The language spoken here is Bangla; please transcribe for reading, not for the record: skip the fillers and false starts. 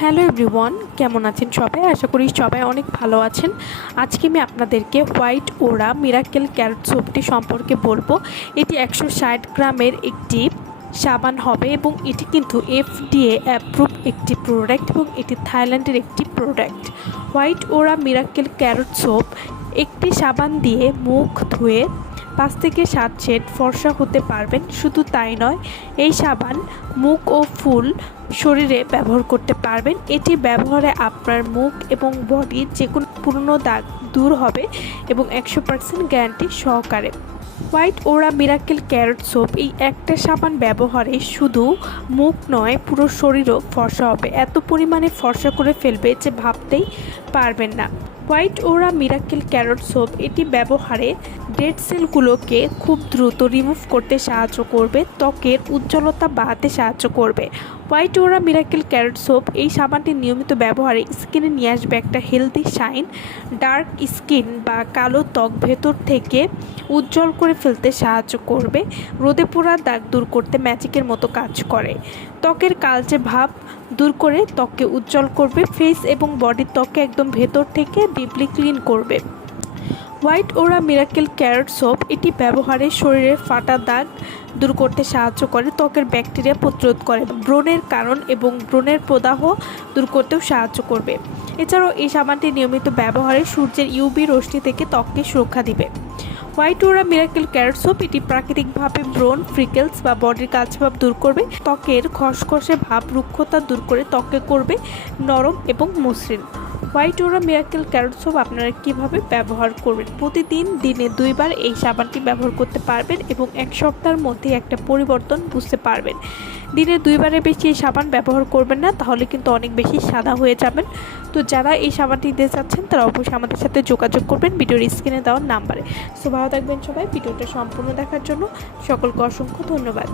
হ্যালো এভরিওয়ান, কেমন আছেন সবাই? আশা করি সবাই অনেক ভালো আছেন। আজকে আমি আপনাদেরকে হোয়াইট ওরা মিরাকেল ক্যারট সোপটি সম্পর্কে বলবো। এটি 160 গ্রামের একটি সাবান হবে এবং এটি কিন্তু FDA অ্যাপ্রুভ একটি প্রোডাক্ট এবং এটি থাইল্যান্ডের একটি প্রোডাক্ট। হোয়াইট ওরা মিরাকেল ক্যারট সোপ একটি সাবান দিয়ে মুখ ধুয়ে 5 থেকে 7 শেড ফর্সা হতে পারবেন। শুধু তাই নয়, এই সাবান মুখ ও ফুল শরীরে ব্যবহার করতে পারবেন। এটি ব্যবহারে আপনার মুখ এবং বডির যে কোনো পুরনো দাগ দূর হবে এবং 100% গ্যারান্টি সহকারে। হোয়াইট ওরা মিরাকেল ক্যারট সোপ এই একটা সাবান ব্যবহারে শুধু মুখ নয়, পুরো শরীরও ফর্সা হবে। এত পরিমাণে ফর্সা করে ফেলবে যে ভাবতেই পারবেন না। হোয়াইট ওরা মিরাকেল ক্যারট সোপ এটি ব্যবহারে ডেড সেলগুলোকে খুব দ্রুত রিমুভ করতে সাহায্য করবে, ত্বকের উজ্জ্বলতা বাড়াতে সাহায্য করবে। হোয়াইট ওরা মিরাকেল ক্যারট সোপ এই সাবানটি নিয়মিত ব্যবহারে স্কিনে নিয়ে আসবে একটা হেলদি শাইন। ডার্ক স্কিন বা কালো ত্বক ভেতর থেকে উজ্জ্বল করে ফেলতে সাহায্য করবে। রোদে পোড়া দাগ দূর করতে ম্যাজিকের মতো কাজ করে। ত্বকের কালচে ভাব দূর করে ত্বককে উজ্জ্বল করবে। ফেস এবং বডির ত্বককে একদম ভেতর থেকে ডিপলি ক্লিন করবে। হোয়াইট ওরা মিরাকেল ক্যারট সোপ এটি ব্যবহারে শরীরের ফাটা দাগ দূর করতে সাহায্য করে, ত্বকের ব্যাকটেরিয়া প্রতিরোধ করে, ব্রণের কারণ এবং ব্রণের প্রদাহ দূর করতেও সাহায্য করবে। এছাড়াও এই সাবানটি নিয়মিত ব্যবহারে সূর্যের ইউভি রশ্মি থেকে ত্বককে সুরক্ষা দিবে। হোয়াইট ওরা মিরাকেল ক্যারট সোপ এটি প্রাকৃতিকভাবে ব্রণ, ফ্রিকেলস বা বডির কালচে ভাব দূর করবে, ত্বকের খসখসে ভাব রুক্ষতা দূর করে ত্বককে করবে নরম এবং মসৃণ। হোয়াইট ওরা মিরাকেল ক্যারট সোপ আপনারা কীভাবে ব্যবহার করবেন? প্রতিদিন দিনে 2 বার এই সাবানটি ব্যবহার করতে পারবেন এবং 1 সপ্তাহের মধ্যে একটা পরিবর্তন বুঝতে পারবেন। দিনে 2 বারের বেশি এই সাবান ব্যবহার করবেন না, তাহলে কিন্তু অনেক বেশি সাদা হয়ে যাবেন। তো যারা এই সাবানটি দিতে চাচ্ছেন তারা অবশ্যই আমাদের সাথে যোগাযোগ করবেন ভিডিওর স্ক্রিনে দেওয়ার নাম্বারে। সো ভালো থাকবেন সবাই। ভিডিওটা সম্পূর্ণ দেখার জন্য সকলকে অসংখ্য ধন্যবাদ।